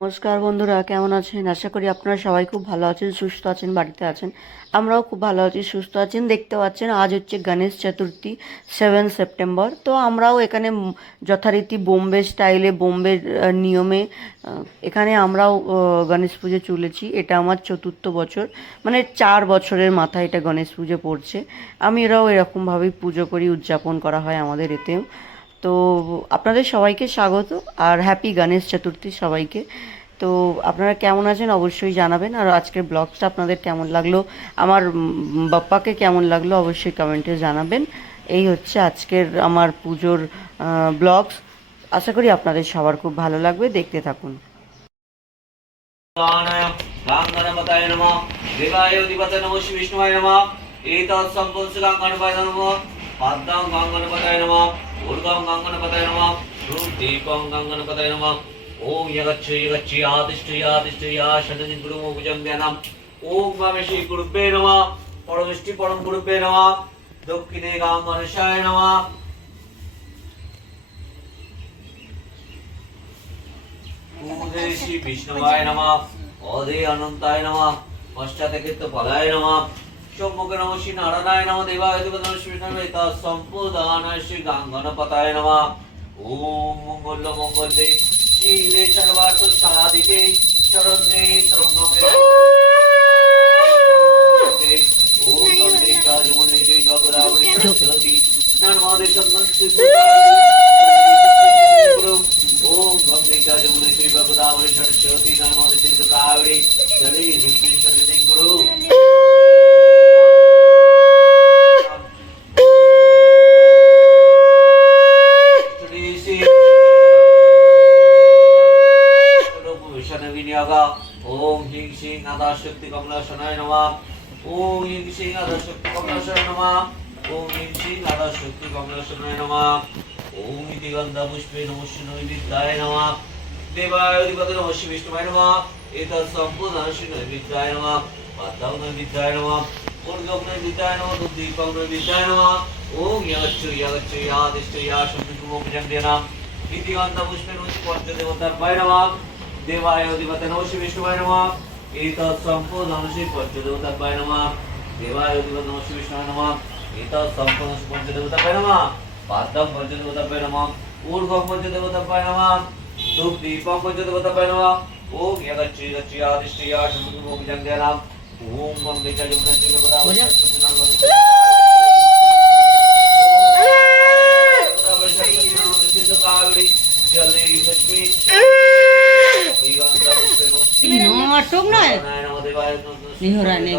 নমস্কার বন্ধুরা, কেমন আছেন? আশা করি আপনারা সবাই খুব ভালো আছেন, সুস্থ আছেন, বাড়িতে আছেন। আমরাও খুব ভালো আছি, সুস্থ আছেন। দেখতে পাচ্ছেন, আজ হচ্ছে গণেশ চতুর্থী সেভেন সেপ্টেম্বর তো আমরাও এখানে যথারীতি বোম্বে স্টাইলে বোম্বে নিয়মে এখানে আমরাও গণেশ পুজো চলেছি। এটা আমার চতুর্থ বছর। মানে চার বছরের মাথায় এটা গণেশ পুজো পড়ছে। আমি এরাও এরকমভাবেই পুজো করি, উদযাপন করা হয় আমাদের এতেও। তো আপনাদের সবাইকে স্বাগত আর হ্যাপি গণেশ চতুর্থী সবাইকে। তো আপনারা কেমন আছেন অবশ্যই জানাবেন আর আজকের ব্লগটা আপনাদের কেমন লাগল, আমার বাপ্পাকে কেমন লাগল অবশ্যই কমেন্টে জানাবেন। এই হচ্ছে আজকের আমার পুজোর ব্লগস। আশা করি আপনাদের সবার খুব ভালো লাগবে, দেখতে থাকুন। নম। ఊర్గం గంగనపదయ నమ దీపం గంగనపదయ నమ ఓం యగచ్చు యగచ్చు యాదిష్టు యాదిష్టు యా శని గురు భుజం జ్ఞానం ఓం గమేశీ గురుభ్యే నమ পরমিষ্টি পরম গুরুভ্যে নম দক্ষিণে গাম গণেশায় নম পূর্বে শ্রী বিষ্ণবায় নম অদে অনন্তায় নম পদায় নম शंभुक नम श्री नारायणाय नम देवाय देवता श्री गांगणपताय नम ओम मंगल मंगले शिवे सर्वार्थ साधिके शरण्ये त्र्यंबके ओम नमः शिवाय मुने जय गौरावरी सरस्वती नर्मदे संगत ओम गंगेचा जमुने श्री भगदावरी सरस्वती नर्मदे गुरु श्रीं नादा शक्ति कमलासनाय नमः ओम ह्रीं श्रीं नादा शक्ति कमलासनाय नमः ओम ह्रीं श्रीं नादा शक्ति कमलासनाय नमः ओम इति गन्धा पुष्पे नमः नैविद्याय नमः देवाय अधिपति नमः श्री विष्णुवाय नमः एतत् सम्पूर्ण श्री नैविद्याय नमः पादं नैविद्याय नमः ऊर्ध्वं नैविद्याय नमः दुग्धीपं नैविद्याय नमः ओम यगच्छ यगच्छ यादिष्ट या शब्दकुमो भजन्त्यनाम् इति गन्धा पुष्पे नमः पञ्चदेवतार्पाय नमः देवाय अधिपति नमः श्री विष्णुवाय नमः एतत् सम्पूर्णं श्री पञ्चदेवताभ्याय नमः। देवाय देवतं श्री विष्णवे नमः एतत् सम्पूर्णं श्री पञ्चदेवताभ्याय नमः पादं पञ्चदेवताभ्याय नमः ऊर्ध्वं पञ्चदेवताभ्याय नमः दुग्दीपं पञ्चदेवताभ्याय नमः ॐ यगच्छि गच्छि आदिष्ट्या शम्भुभो विजङ्गेनाम् ॐ मम विचार्यं जल्दी लक्ष्मी অটক নয় নিহরা নেই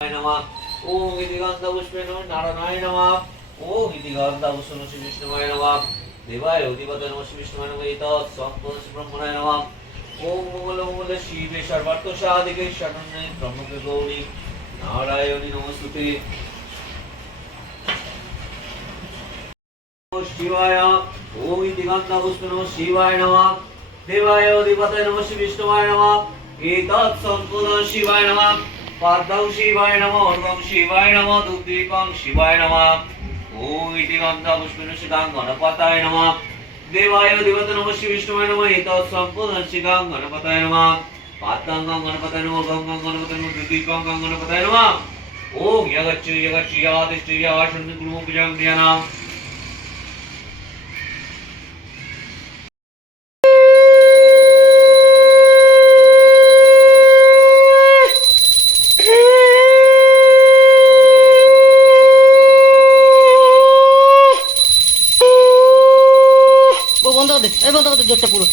Narayana Namah. Om Vidivanda Pushpe Namah. Narayana Namah. गन्धपुष्पे नमः नारायणाय नमः ओम इति गन्धपुष्पे नमः श्री विष्णुवाय नमः देवाय अधिपते नमः श्री विष्णुवाय नमः एतत् सम्पूर्ण श्री ब्रह्मणाय नमः ओम मंगल मंगल शिवे सर्वार्थ साधिके शरण्ये ब्रह्मके गौरी नारायणी नमस्ते शिवाय ओम इति गन्धपुष्पे नमः शिवाय नमः देवाय अधिपते नमः श्री विष्णुवाय नमः एतत् सम्पूर्ण शिवाय नमः पादौ शिवाय नमः अर्घं शिवाय नमः दुग्धीपं शिवाय नमः ওম ইতি গন্ধাপুষ্পেন শিকাং গণপতায় নমঃ দেবায় দেবত নমঃ শ্রী বিষ্ণুমায় নমঃ এত সম্পদন শিকাং গণপতায় নমঃ পাতাঙ্গং গণপতায় নমঃ গঙ্গং গণপতায় নমঃ দ্যুতিকং গণপতায় নমঃ ওম ইয়াগচ্ছ ইয়াগচ্ছ ইয়াদিষ্ট ইয়াশন্দ গুরু পূজাং ধ্যানাম করে এই বন্ধ করে জোরটা পুরো।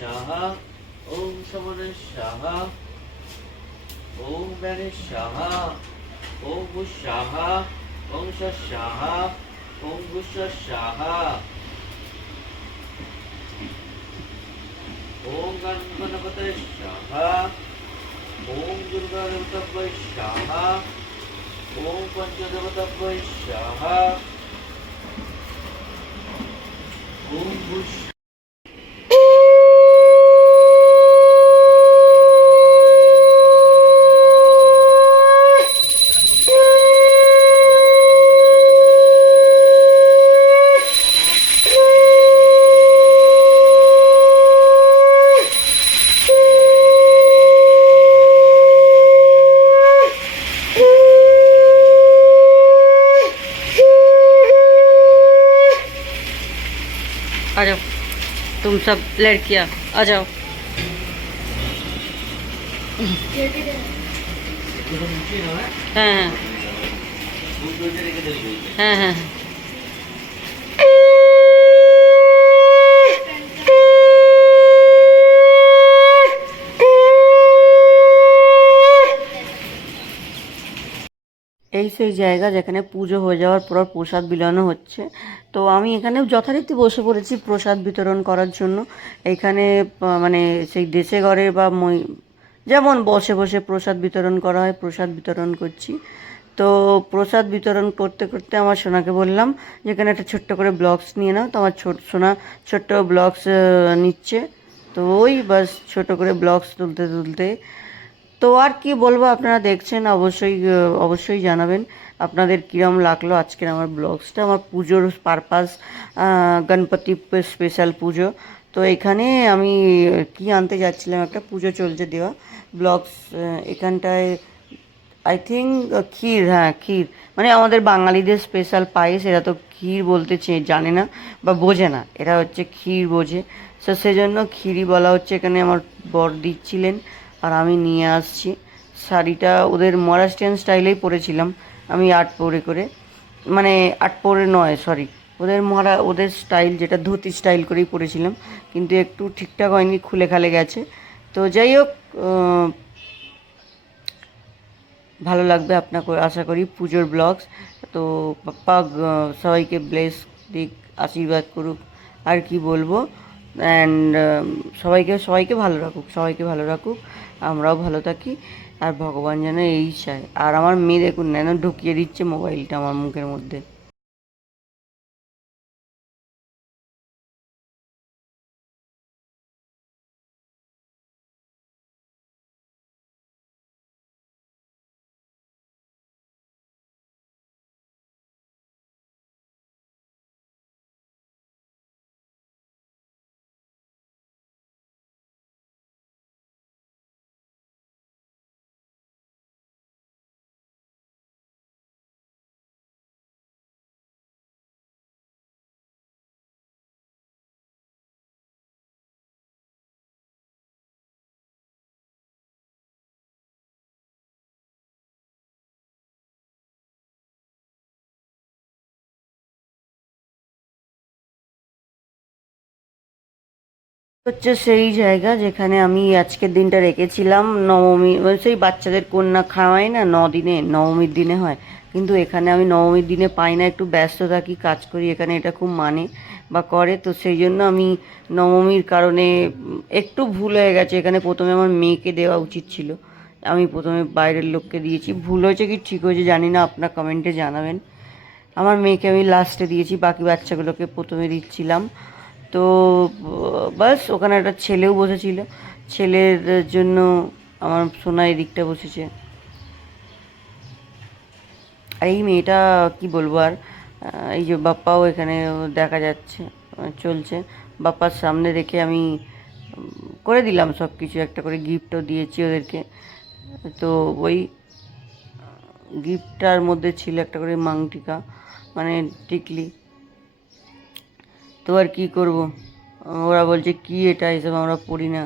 शाह ओम समन शाह ओम मैंने शाह ओम गुश शाह ओम शाह ओम गुश शाह ओम गणपत शाह ओम दुर्गा देवतभ्य शाह ओम पंचदेवतभ्य शाह ओम भूष सब लड़कियाँ आ जाओ। हाँ। हाँ हाँ। हाँ এই সেই জায়গা যেখানে পুজো হয়ে যাওয়ার পর প্রসাদ বিলানো হচ্ছে। তো আমি এখানে যথারীতি বসে পড়েছি প্রসাদ বিতরণ করার জন্য। এখানে মানে সেই দেশে ঘরে বা মই- যেমন বসে বসে প্রসাদ বিতরণ করা হয়, প্রসাদ বিতরণ করছি। তো প্রসাদ বিতরণ করতে করতে আমার সোনাকে বললাম, যেখানে একটা ছোট্ট করে ব্লগস নিয়ে নাও। তো আমার ছোট, সোনা ছোট্ট ব্লগস নিচ্ছে। তো ওই বাস ছোট করে ব্লগস তুলতে তুলতে তো আর কি বলব, আপনারা দেখছেন, অবশ্যই অবশ্যই জানাবেন আপনাদের কিরম লাগল আজকের আমার ব্লগসটা, আমার পুজোর পারপাস গণপতি স্পেশাল পুজো। তো এখানে আমি কি আনতে যাচ্ছিলাম, একটা পুজো চলছে দেওয়া, ব্লগস এখানটায় আই থিঙ্ক ক্ষীর হ্যাঁ ক্ষীর। মানে আমাদের বাঙালিদের স্পেশাল পায়েস, এরা তো ক্ষীর বলতে জানে না বা বোঝে না, এরা হচ্ছে ক্ষীর বোঝে। তো সেজন্য ক্ষীরই বলা হচ্ছে, এখানে আমার বর দিচ্ছিলেন। আর আমি নিয়ে আসছি। শাড়িটা ওদের মহারাষ্ট্রিয়ান স্টাইলেই পরেছিলাম। আমি আট পরে করে মানে আট পরে নয় সরি ওদের মহারা, ওদের স্টাইল যেটা ধুতি স্টাইল করেই পরেছিলাম, কিন্তু একটু ঠিকঠাক হয়নি, খুলে খালে গেছে। তো যাই হোক ভালো লাগবে আপনাকে আশা করি পুজোর ব্লগস তো পাপ্পা সবাইকে ব্লেস দিক, আশীর্বাদ করুক, আর কি বলব? অ্যান্ড সবাইকে সবাইকে ভালো রাখুক, সবাইকে ভালো রাখুক। আমরাও ভালো থাকি, আর ভগবান যেন এই চায়। আর আমার মেয়ে দেখুন না ঢুকিয়ে দিচ্ছে মোবাইলটা আমার মুখের মধ্যে। হচ্ছে সেই জায়গা যেখানে আমি আজকের দিনটা রেখেছিলাম। নবমী সেই বাচ্চাদের কন্যা খাওয়াই না ন দিনে নবমীর দিনে হয়। কিন্তু এখানে আমি নবমীর দিনে পাই না, একটু ব্যস্ত থাকি, কাজ করি, এখানে এটা খুব মানে বা করে। তো সেই জন্য আমি নবমীর কারণে একটু ভুল হয়ে গেছে। এখানে প্রথমে আমার মেয়েকে দেওয়া উচিত ছিল। আমি প্রথমে বাইরের লোককে দিয়েছি। ভুল হয়েছে কি, ঠিক হয়েছে জানি না, আপনার কমেন্টে জানাবেন। আমার মেয়েকে আমি লাস্টে দিয়েছি, বাকি বাচ্চাগুলোকে প্রথমে দিচ্ছিলাম। তো, বাস, ওখানে একটা ছেলেও বসেছিল। ছেলের জন্য আমার সোনা এদিকটা বসেছে। আর এই মেয়েটা কি বলব আর এই যে বাপ্পাও এখানে দেখা যাচ্ছে, চলছে। বাপ্পার সামনে রেখে আমি করে দিলাম সব কিছু একটা করে গিফটও দিয়েছি ওদেরকে। তো ওই গিফটটার মধ্যে ছিল একটা করে মাংটিকা মানে টিকলি। তো আর কী করব? ওরা বলছে, কি এটা? এসব আমরা পড়ি না।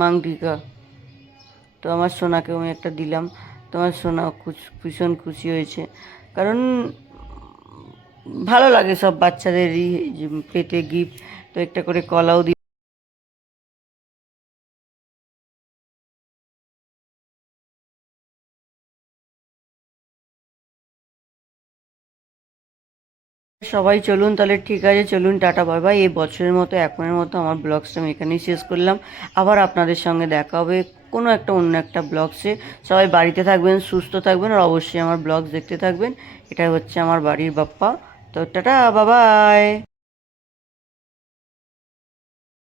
মাংটিকা তো আমার সোনাকেও আমি একটা দিলাম। তো আমার সোনা ভীষণ খুশি হয়েছে। কারণ ভালো লাগে সব বাচ্চাদেরই পেতে গিফট, তো একটা করে কলাও দি সবাই চলুন, তাহলে ঠিক আছে, চলুন, টাটা, বাই এই বছরের মতো, এখনের মতো আমার ব্লগসটা আমি এখানেই শেষ করলাম। আবার আপনাদের সঙ্গে দেখা হবে কোনো একটা অন্য একটা ব্লগসে। সবাই বাড়িতে থাকবেন, সুস্থ থাকবেন, আর অবশ্যই আমার ব্লগস দেখতে থাকবেন। এটা হচ্ছে আমার বাড়ির বাপ্পা। তো টাটা বাবাই